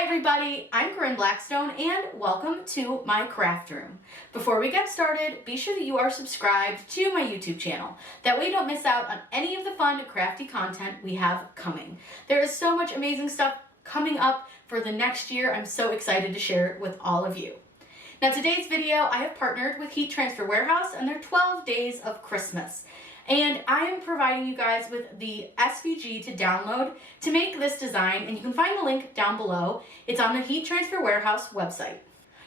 Hi everybody, I'm Corinne Blackstone and welcome to my craft room. Before we get started, be sure that you are subscribed to my YouTube channel. That way you don't miss out on any of the fun crafty content we have coming. There is so much amazing stuff coming up for the next year. I'm so excited to share it with all of you. Now today's video, I have partnered with Heat Transfer Warehouse and their 12 Days of Christmas. And I am providing you guys with the SVG to download to make this design, and you can find the link down below. It's on the Heat Transfer Warehouse website.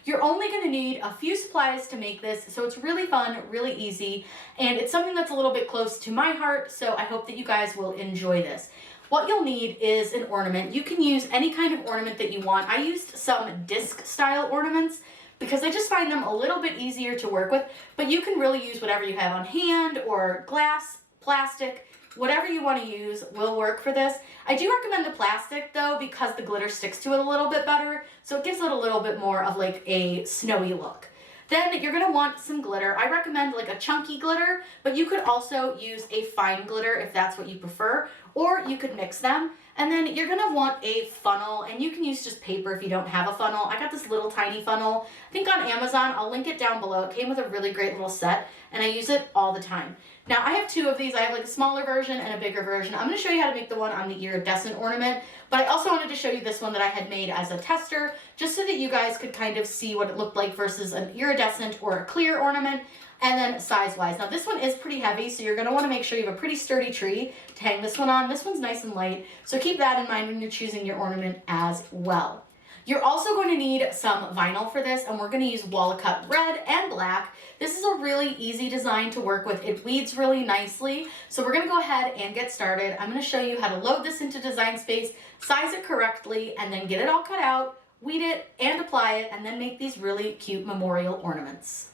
You're only going to need a few supplies to make this, so it's really fun, really easy, and it's something that's a little bit close to my heart, so I hope that you guys will enjoy this. What you'll need is an ornament. You can use any kind of ornament that you want. I used some disc style ornaments because I just find them a little bit easier to work with, but you can really use whatever you have on hand or glass, plastic, whatever you want to use will work for this. I do recommend the plastic though because the glitter sticks to it a little bit better, so it gives it a little bit more of like a snowy look. Then you're going to want some glitter. I recommend like a chunky glitter, but you could also use a fine glitter if that's what you prefer, or you could mix them. And then you're gonna want a funnel, and you can use just paper if you don't have a funnel. I got this little tiny funnel, I think on Amazon. I'll link it down below. It came with a really great little set, and I use it all the time. Now I have two of these. I have like a smaller version and a bigger version. I'm gonna show you how to make the one on the iridescent ornament, but I also wanted to show you this one that I had made as a tester, just so that you guys could kind of see what it looked like versus an iridescent or a clear ornament. And then size-wise. Now this one is pretty heavy, so you're going to want to make sure you have a pretty sturdy tree to hang this one on. This one's nice and light, so keep that in mind when you're choosing your ornament as well. You're also going to need some vinyl for this, and we're going to use Walla-Cut red and black. This is a really easy design to work with. It weeds really nicely, so we're going to go ahead and get started. I'm going to show you how to load this into Design Space, size it correctly, and then get it all cut out, weed it, and apply it, and then make these really cute memorial ornaments.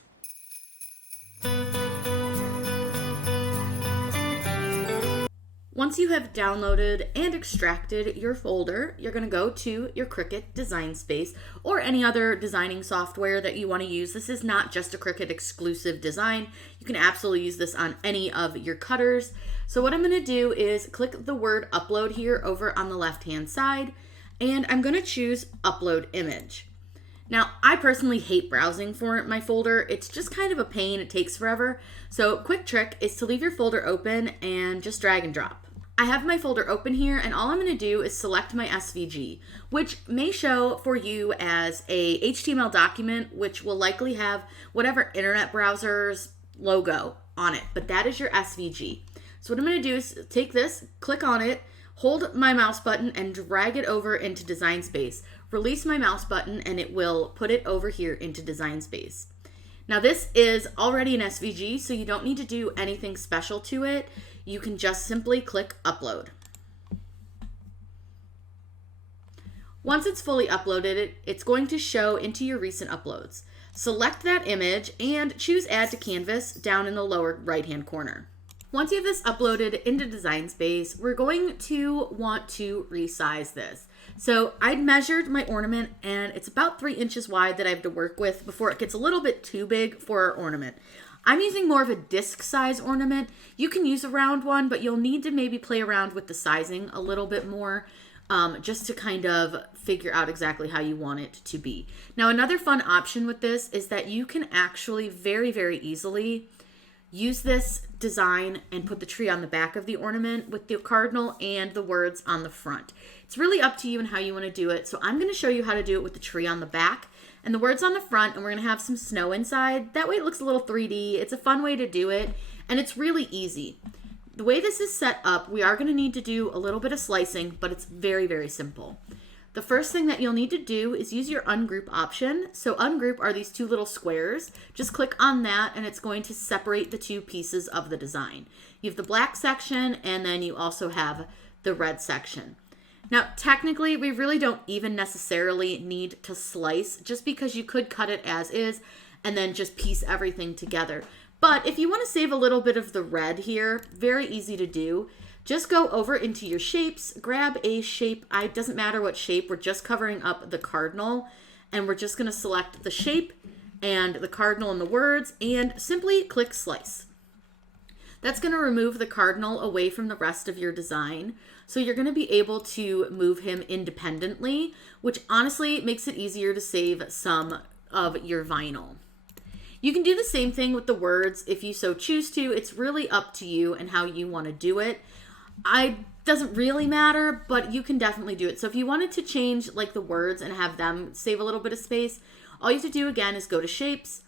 Once you have downloaded and extracted your folder, you're going to go to your Cricut Design Space or any other designing software that you want to use. This is not just a Cricut exclusive design. You can absolutely use this on any of your cutters. So what I'm going to do is click the word upload here over on the left hand side, and I'm going to choose upload image. Now, I personally hate browsing for my folder. It's just kind of a pain. It takes forever. So quick trick is to leave your folder open and just drag and drop. I have my folder open here, and all I'm going to do is select my SVG, which may show for you as a HTML document, which will likely have whatever internet browser's logo on it, but that is your SVG. So what I'm going to do is take this, click on it, hold my mouse button, and drag it over into Design Space. Release my mouse button, and it will put it over here into Design Space. Now this is already an SVG, so you don't need to do anything special to it. You can just simply click upload. Once it's fully uploaded, it's going to show into your recent uploads. Select that image and choose Add to Canvas down in the lower right-hand corner. Once you have this uploaded into Design Space, we're going to want to resize this. So I measured my ornament, and it's about 3 inches wide that I have to work with before it gets a little bit too big for our ornament. I'm using more of a disc size ornament. You can use a round one, but you'll need to maybe play around with the sizing a little bit more just to kind of figure out exactly how you want it to be. Now, another fun option with this is that you can actually very, very easily use this design and put the tree on the back of the ornament with the cardinal and the words on the front. It's really up to you and how you want to do it. So I'm going to show you how to do it with the tree on the back and the words on the front, and we're going to have some snow inside. That way it looks a little 3D. It's a fun way to do it, and it's really easy. The way this is set up, we are going to need to do a little bit of slicing, but it's very, very simple. The first thing that you'll need to do is use your ungroup option. So ungroup are these two little squares. Just click on that, and it's going to separate the two pieces of the design. You have the black section, and then you also have the red section. Now, technically, we really don't even necessarily need to slice, just because you could cut it as is and then just piece everything together. But if you want to save a little bit of the red here, very easy to do. Just go over into your shapes, grab a shape. It doesn't matter what shape, we're just covering up the cardinal, and we're just going to select the shape and the cardinal and the words, and simply click slice. That's going to remove the cardinal away from the rest of your design. So you're going to be able to move him independently, which honestly makes it easier to save some of your vinyl. You can do the same thing with the words if you so choose to. It's really up to you and how you want to do it. Doesn't really matter, but you can definitely do it. So if you wanted to change like the words and have them save a little bit of space, all you have to do again is go to shapes,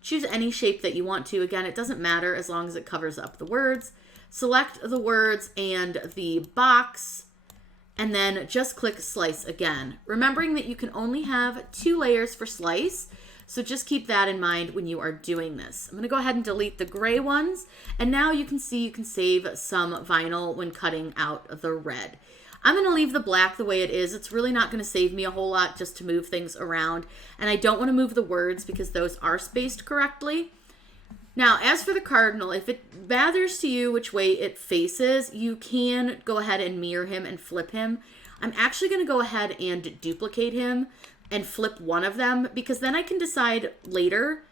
choose any shape that you want to. Again, it doesn't matter as long as it covers up the words. Select the words and the box, and then just click slice again. Remembering that you can only have 2 layers for slice, so just keep that in mind when you are doing this. I'm going to go ahead and delete the gray ones, and now you can see you can save some vinyl when cutting out the red. I'm going to leave the black the way it is. It's really not going to save me a whole lot just to move things around, and I don't want to move the words because those are spaced correctly. Now, as for the cardinal, if it matters to you which way it faces, you can go ahead and mirror him and flip him. I'm actually going to go ahead and duplicate him and flip one of them, because then I can decide later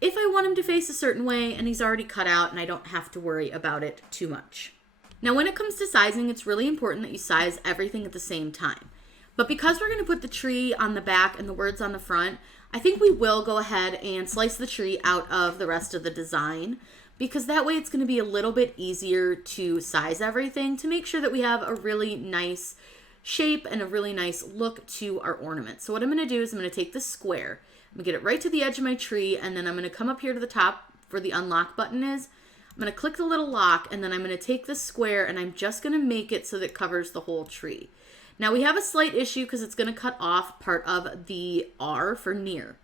if I want him to face a certain way and he's already cut out and I don't have to worry about it too much. Now, when it comes to sizing, it's really important that you size everything at the same time. But because we're going to put the tree on the back and the words on the front, I think we will go ahead and slice the tree out of the rest of the design, because that way it's going to be a little bit easier to size everything to make sure that we have a really nice shape and a really nice look to our ornament. So what I'm going to do is I'm going to take this square, I'm going to get it right to the edge of my tree, and then I'm going to come up here to the top where the unlock button is. I'm going to click the little lock, and then I'm going to take this square and I'm just going to make it so that it covers the whole tree. Now we have a slight issue because it's going to cut off part of the R for near.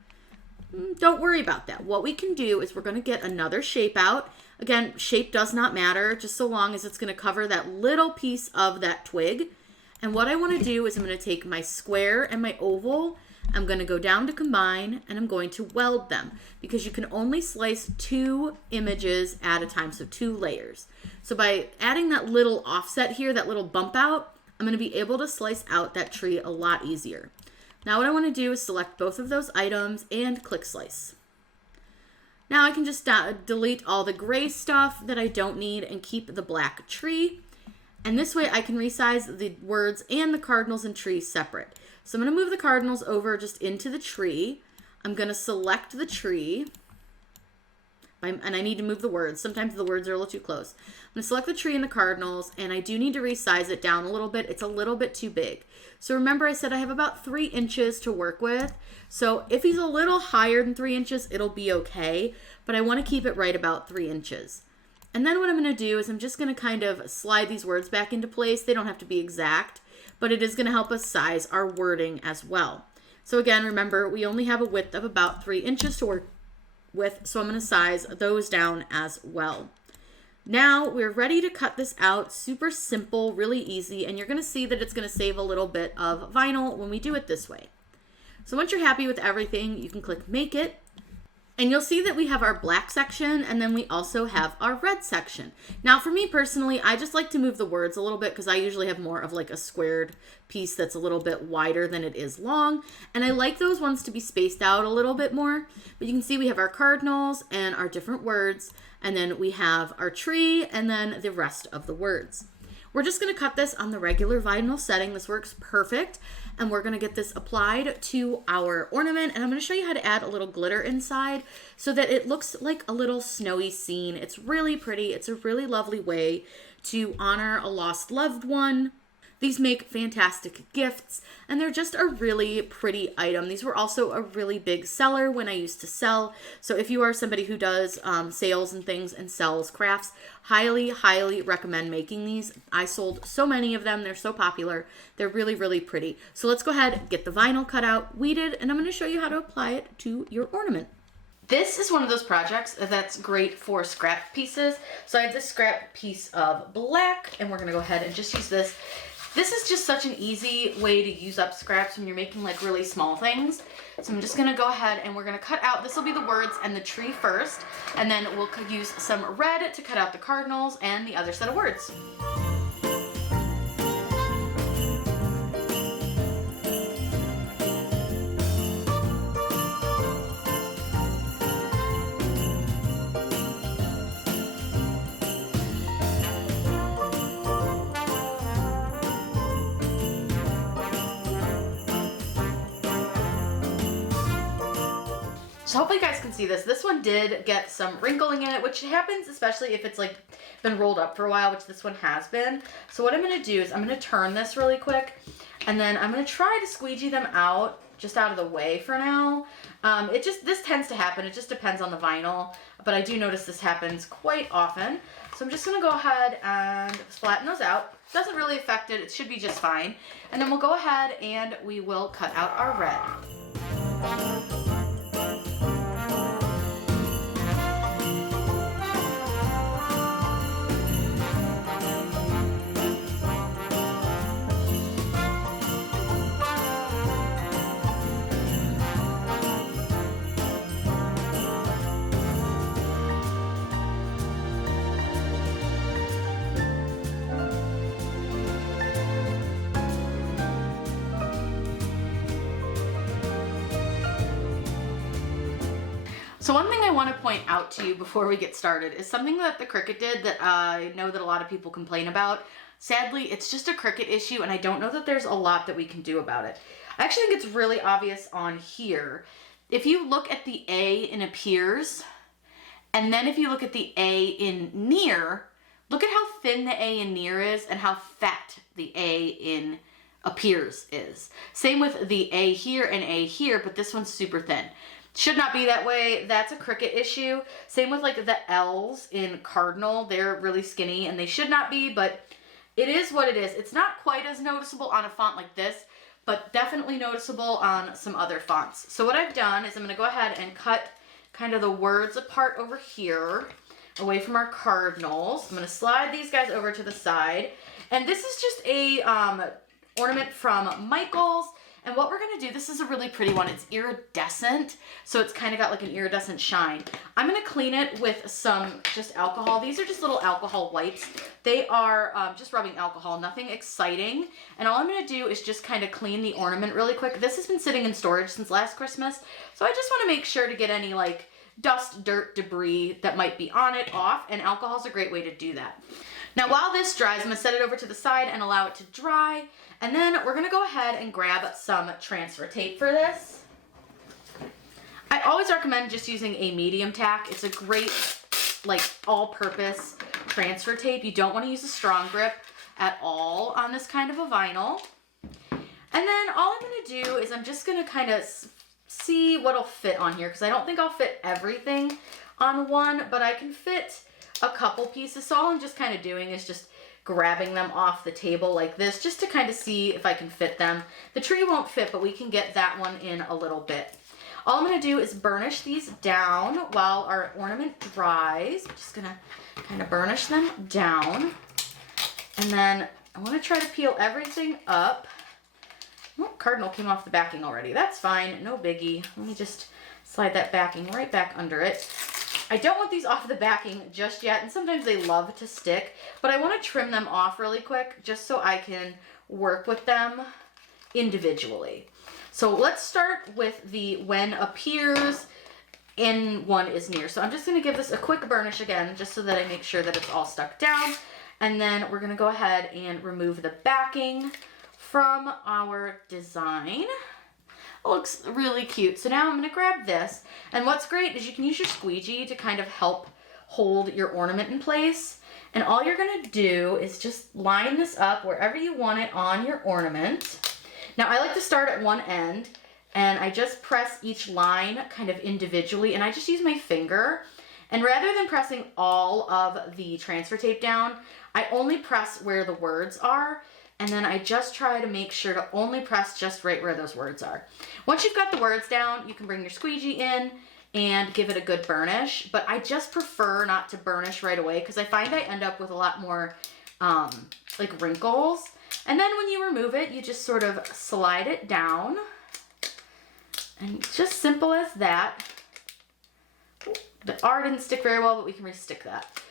Don't worry about that. What we can do is we're going to get another shape out. Again, shape does not matter, just so long as it's going to cover that little piece of that twig. And what I want to do is I'm going to take my square and my oval, I'm going to go down to combine, and I'm going to weld them, because you can only slice 2 images at a time, so 2 layers. So by adding that little offset here, that little bump out, I'm going to be able to slice out that tree a lot easier. Now what I want to do is select both of those items and click slice. Now I can just delete all the gray stuff that I don't need and keep the black tree. And this way I can resize the words and the cardinals and tree separate. So I'm going to move the cardinals over just into the tree. I'm going to select the tree. And I need to move the words. Sometimes the words are a little too close. I'm going to select the tree and the cardinals, and I do need to resize it down a little bit. It's a little bit too big. So remember I said I have about 3 inches to work with. So if he's a little higher than 3 inches, it'll be okay. But I want to keep it right about 3 inches. And then what I'm going to do is I'm just going to kind of slide these words back into place. They don't have to be exact, but it is going to help us size our wording as well. So again, remember, we only have a width of about 3 inches to work with, so I'm going to size those down as well. Now we're ready to cut this out. Super simple, really easy, and you're going to see that it's going to save a little bit of vinyl when we do it this way. So once you're happy with everything, you can click Make It. And you'll see that we have our black section, and then we also have our red section. Now for me personally, I just like to move the words a little bit because I usually have more of like a squared piece that's a little bit wider than it is long. And I like those ones to be spaced out a little bit more. But you can see we have our cardinals and our different words, and then we have our tree and then the rest of the words. We're just going to cut this on the regular vinyl setting. This works perfect. And we're going to get this applied to our ornament. And I'm going to show you how to add a little glitter inside so that it looks like a little snowy scene. It's really pretty. It's a really lovely way to honor a lost loved one. These make fantastic gifts, and they're just a really pretty item. These were also a really big seller when I used to sell. So if you are somebody who does sales and things and sells crafts, highly, highly recommend making these. I sold so many of them. They're so popular. They're really, really pretty. So let's go ahead, get the vinyl cut out, weeded, and I'm going to show you how to apply it to your ornament. This is one of those projects that's great for scrap pieces. So I have this scrap piece of black, and we're going to go ahead and just use this. This is just such an easy way to use up scraps when you're making like really small things. So I'm just going to go ahead and we're going to cut out, this will be the words and the tree first, and then we'll use some red to cut out the cardinals and the other set of words. So hopefully you guys can see this. This one did get some wrinkling in it, which happens especially if it's like been rolled up for a while, which this one has been. So what I'm gonna do is I'm gonna turn this really quick, and then I'm gonna try to squeegee them out, just out of the way for now. This tends to happen. It just depends on the vinyl, but I do notice this happens quite often. So I'm just gonna go ahead and flatten those out. Doesn't really affect it. It should be just fine. And then we'll go ahead and we will cut out our red. So one thing I want to point out to you before we get started is something that the Cricut did that I know that a lot of people complain about. Sadly, it's just a Cricut issue, and I don't know that there's a lot that we can do about it. I actually think it's really obvious on here. If you look at the A in appears, and then if you look at the A in near, look at how thin the A in near is and how fat the A in appears is. Same with the A here and A here, but this one's super thin. Should not be that way. That's a Cricut issue. Same with like the L's in Cardinal. They're really skinny and they should not be, but it is what it is. It's not quite as noticeable on a font like this, but definitely noticeable on some other fonts. So what I've done is I'm going to go ahead and cut kind of the words apart over here, away from our cardinals. I'm going to slide these guys over to the side. And this is just a ornament from Michaels. And what we're going to do, this is a really pretty one. It's iridescent, so it's kind of got like an iridescent shine. I'm going to clean it with some just alcohol. These are just little alcohol wipes. They are just rubbing alcohol, nothing exciting. And all I'm going to do is just kind of clean the ornament really quick. This has been sitting in storage since last Christmas, so I just want to make sure to get any like dust, dirt, debris that might be on it off, and alcohol is a great way to do that. Now while this dries, I'm going to set it over to the side and allow it to dry. And then we're going to go ahead and grab some transfer tape for this. I always recommend just using a medium tack. It's a great, like, all-purpose transfer tape. You don't want to use a strong grip at all on this kind of a vinyl. And then all I'm going to do is I'm just going to kind of see what'll fit on here, because I don't think I'll fit everything on one, but I can fit a couple pieces. So all I'm just kind of doing is just grabbing them off the table like this, just to kind of see if I can fit them. The tree won't fit, but we can get that one in a little bit. All I'm going to do is burnish these down while our ornament dries. I'm just going to kind of burnish them down. And then I want to try to peel everything up. Oh, cardinal came off the backing already. That's fine, no biggie. Let me just slide that backing right back under it. I don't want these off the backing just yet, and sometimes they love to stick, but I want to trim them off really quick just so I can work with them individually. So let's start with the when appears and one is near. So I'm just going to give this a quick burnish again, just so that I make sure that it's all stuck down. And then we're going to go ahead and remove the backing from our design. It looks really cute. So now I'm going to grab this, and what's great is you can use your squeegee to kind of help hold your ornament in place. And all you're going to do is just line this up wherever you want it on your ornament. Now I like to start at one end, and I just press each line kind of individually, and I just use my finger. And rather than pressing all of the transfer tape down, I only press where the words are. And then I just try to make sure to only press just right where those words are. Once you've got the words down, you can bring your squeegee in and give it a good burnish. But I just prefer not to burnish right away, because I find I end up with a lot more like wrinkles. And then when you remove it, you just sort of slide it down. And just simple as that. The R didn't stick very well, but we can re-stick that.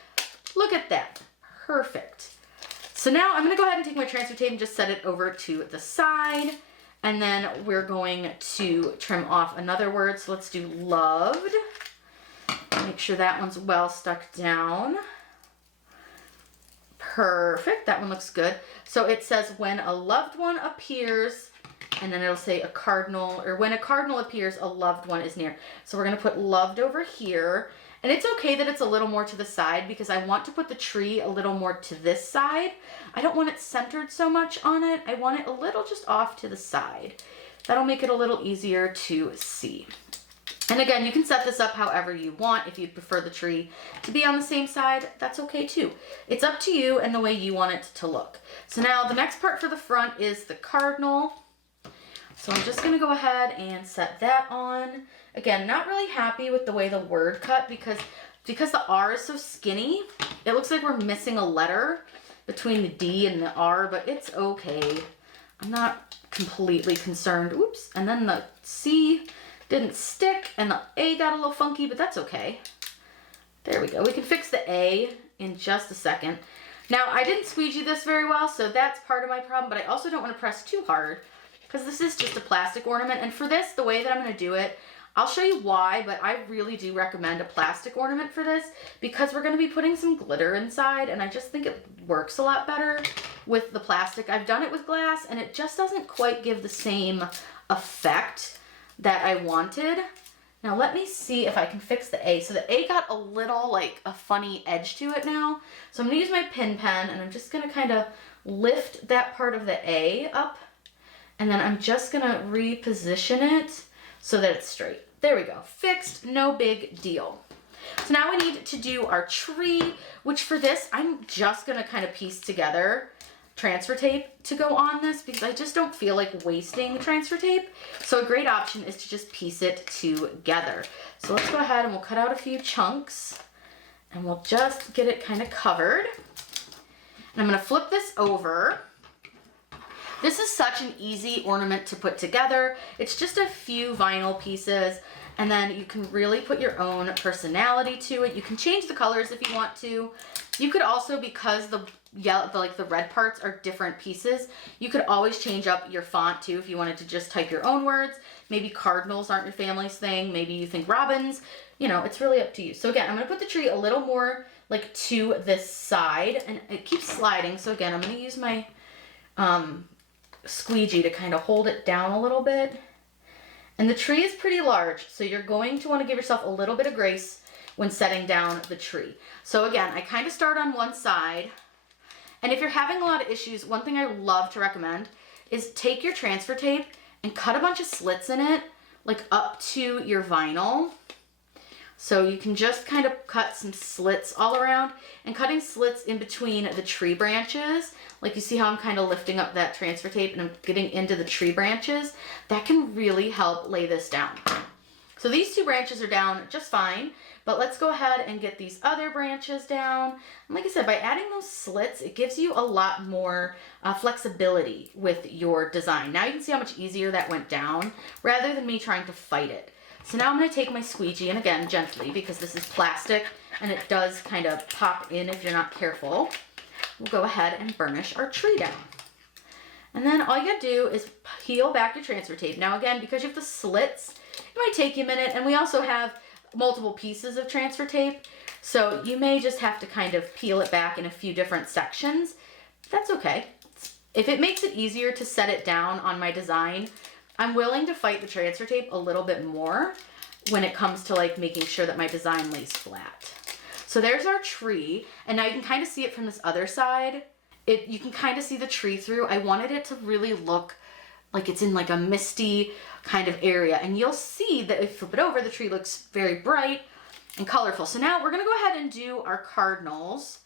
Look at that. Perfect. So now I'm going to go ahead and take my transfer tape and just set it over to the side. And then we're going to trim off another word. So let's do loved. Make sure that one's well stuck down. Perfect. That one looks good. So it says when a loved one appears and then it'll say a cardinal, or when a cardinal appears, a loved one is near. So we're gonna put loved over here. And it's okay that it's a little more to the side because I want to put the tree a little more to this side. I don't want it centered so much on it. I want it a little just off to the side. That'll make it a little easier to see. And again, you can set this up however you want. If you prefer the tree to be on the same side, that's okay too. It's up to you and the way you want it to look. So now the next part for the front is the cardinal. So I'm just gonna go ahead and set that on. Again, not really happy with the way the word cut because the R is so skinny, it looks like we're missing a letter between the D and the R, but it's okay. I'm not completely concerned. Oops, and then the C didn't stick and the A got a little funky, but that's okay. There we go. We can fix the A in just a second. Now, I didn't squeegee this very well, so that's part of my problem, but I also don't want to press too hard because this is just a plastic ornament. And for this, the way that I'm going to do it, I'll show you why, but I really do recommend a plastic ornament for this because we're going to be putting some glitter inside, and I just think it works a lot better with the plastic. I've done it with glass, and it just doesn't quite give the same effect that I wanted. Now let me see if I can fix the A. So the A got a little like a funny edge to it now. So I'm going to use my pin pen, and I'm just going to kind of lift that part of the A up, and then I'm just going to reposition it so that it's straight. There we go. Fixed. No big deal. So now we need to do our tree, which for this, I'm just going to kind of piece together transfer tape to go on this because I just don't feel like wasting transfer tape. So a great option is to just piece it together. So let's go ahead and we'll cut out a few chunks and we'll just get it kind of covered. And I'm going to flip this over. This is such an easy ornament to put together. It's just a few vinyl pieces, and then you can really put your own personality to it. You can change the colors if you want to. You could also, because the red parts are different pieces, you could always change up your font too if you wanted to just type your own words. Maybe cardinals aren't your family's thing. Maybe you think robins. You know, it's really up to you. So again, I'm going to put the tree a little more like to this side, and it keeps sliding. So again, I'm going to use my squeegee to kind of hold it down a little bit. And the tree is pretty large, so you're going to want to give yourself a little bit of grace when setting down the tree. So again, I kind of start on one side, and if you're having a lot of issues, one thing I love to recommend is take your transfer tape and cut a bunch of slits in it, like up to your vinyl. So you can just kind of cut some slits all around, and cutting slits in between the tree branches, like you see how I'm kind of lifting up that transfer tape and I'm getting into the tree branches, that can really help lay this down. So these two branches are down just fine, but let's go ahead and get these other branches down. And like I said, by adding those slits, it gives you a lot more flexibility with your design. Now you can see how much easier that went down rather than me trying to fight it. So now I'm going to take my squeegee, and again, gently, because this is plastic and it does kind of pop in if you're not careful. We'll go ahead and burnish our tree down. And then all you gotta do is peel back your transfer tape. Now again, because you have the slits, it might take you a minute, and we also have multiple pieces of transfer tape, so you may just have to kind of peel it back in a few different sections. That's okay. If it makes it easier to set it down on my design, I'm willing to fight the transfer tape a little bit more when it comes to like making sure that my design lays flat. So there's our tree, and now you can kind of see it from this other side. You can kind of see the tree through. I wanted it to really look like it's in like a misty kind of area, and you'll see that if you flip it over, the tree looks very bright and colorful. So now we're gonna go ahead and do our cardinals.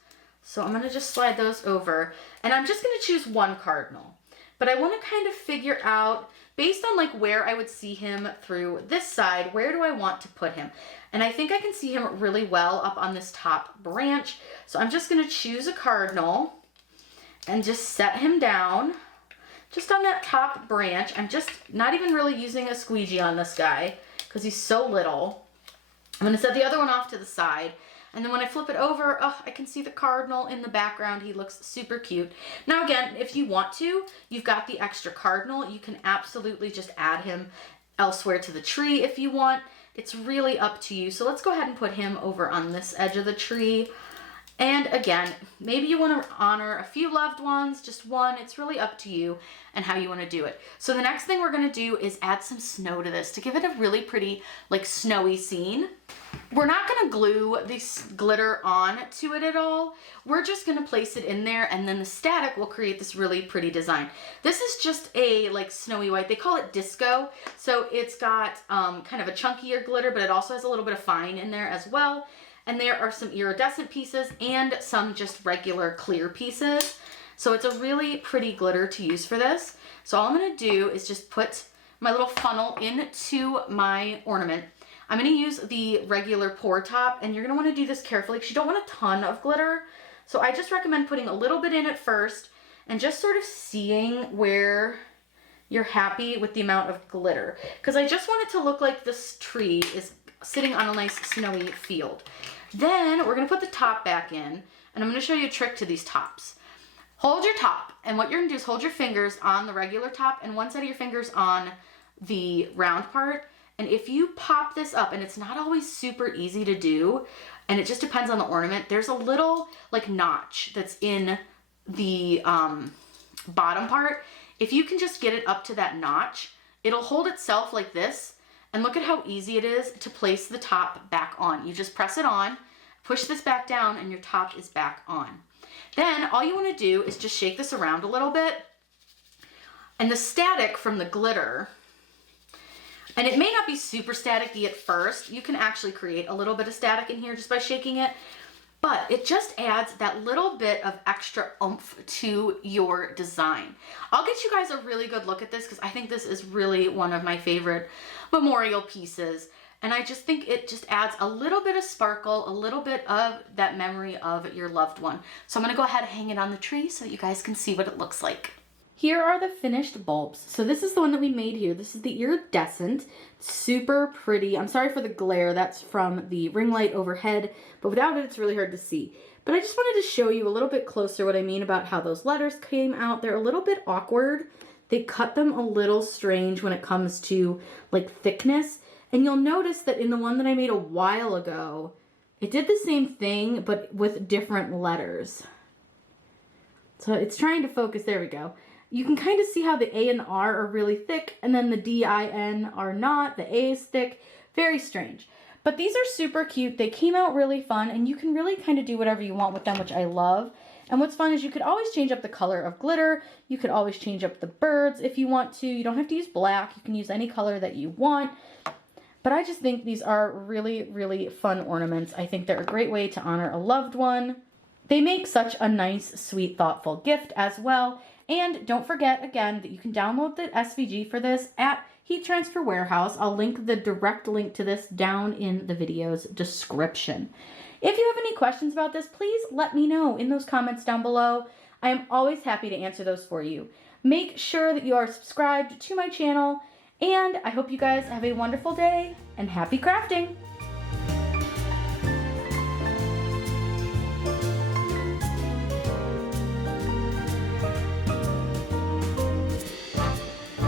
So I'm gonna just slide those over, and I'm just gonna choose one cardinal, but I wanna kind of figure out, based on like where I would see him through this side, where do I want to put him? And I think I can see him really well up on this top branch. So I'm just gonna choose a cardinal and just set him down just on that top branch. I'm just not even really using a squeegee on this guy because he's so little. I'm gonna set the other one off to the side. And then when I flip it over, oh, I can see the cardinal in the background. He looks super cute. Now again, if you want to, you've got the extra cardinal. You can absolutely just add him elsewhere to the tree if you want. It's really up to you. So let's go ahead and put him over on this edge of the tree. And again, maybe you want to honor a few loved ones, just one. It's really up to you and how you want to do it. So the next thing we're going to do is add some snow to this to give it a really pretty, like, snowy scene. We're not going to glue this glitter on to it at all. We're just going to place it in there, and then the static will create this really pretty design. This is just a, like, snowy white. They call it disco. So it's got kind of a chunkier glitter, but it also has a little bit of fine in there as well. And there are some iridescent pieces and some just regular clear pieces. So it's a really pretty glitter to use for this. So all I'm going to do is just put my little funnel into my ornament. I'm going to use the regular pour top, and you're going to want to do this carefully because you don't want a ton of glitter. So I just recommend putting a little bit in at first and just sort of seeing where you're happy with the amount of glitter. Because I just want it to look like this tree is sitting on a nice snowy field. Then we're going to put the top back in, and I'm going to show you a trick to these tops. Hold your top, and what you're going to do is hold your fingers on the regular top and one set of your fingers on the round part. And if you pop this up, and it's not always super easy to do, and it just depends on the ornament, there's a little like notch that's in the bottom part. If you can just get it up to that notch, it'll hold itself like this. And look at how easy it is to place the top back on. You just press it on, push this back down, and your top is back on. Then all you want to do is just shake this around a little bit. And the static from the glitter, and it may not be super staticky at first. You can actually create a little bit of static in here just by shaking it. But it just adds that little bit of extra oomph to your design. I'll get you guys a really good look at this because I think this is really one of my favorite memorial pieces. And I just think it just adds a little bit of sparkle, a little bit of that memory of your loved one. So I'm going to go ahead and hang it on the tree so that you guys can see what it looks like. Here are the finished bulbs. So this is the one that we made here. This is the iridescent, super pretty. I'm sorry for the glare, that's from the ring light overhead, but without it, it's really hard to see. But I just wanted to show you a little bit closer what I mean about how those letters came out. They're a little bit awkward. They cut them a little strange when it comes to like thickness. And you'll notice that in the one that I made a while ago, it did the same thing, but with different letters. So it's trying to focus, there we go. You can kind of see how the A and the R are really thick, and then the D-I-N are not. The A is thick. Very strange. But these are super cute. They came out really fun, and you can really kind of do whatever you want with them, which I love. And what's fun is you could always change up the color of glitter. You could always change up the birds if you want to. You don't have to use black. You can use any color that you want. But I just think these are really, really fun ornaments. I think they're a great way to honor a loved one. They make such a nice, sweet, thoughtful gift as well. And don't forget, again, that you can download the SVG for this at Heat Transfer Warehouse. I'll link the direct link to this down in the video's description. If you have any questions about this, please let me know in those comments down below. I am always happy to answer those for you. Make sure that you are subscribed to my channel, and I hope you guys have a wonderful day and happy crafting!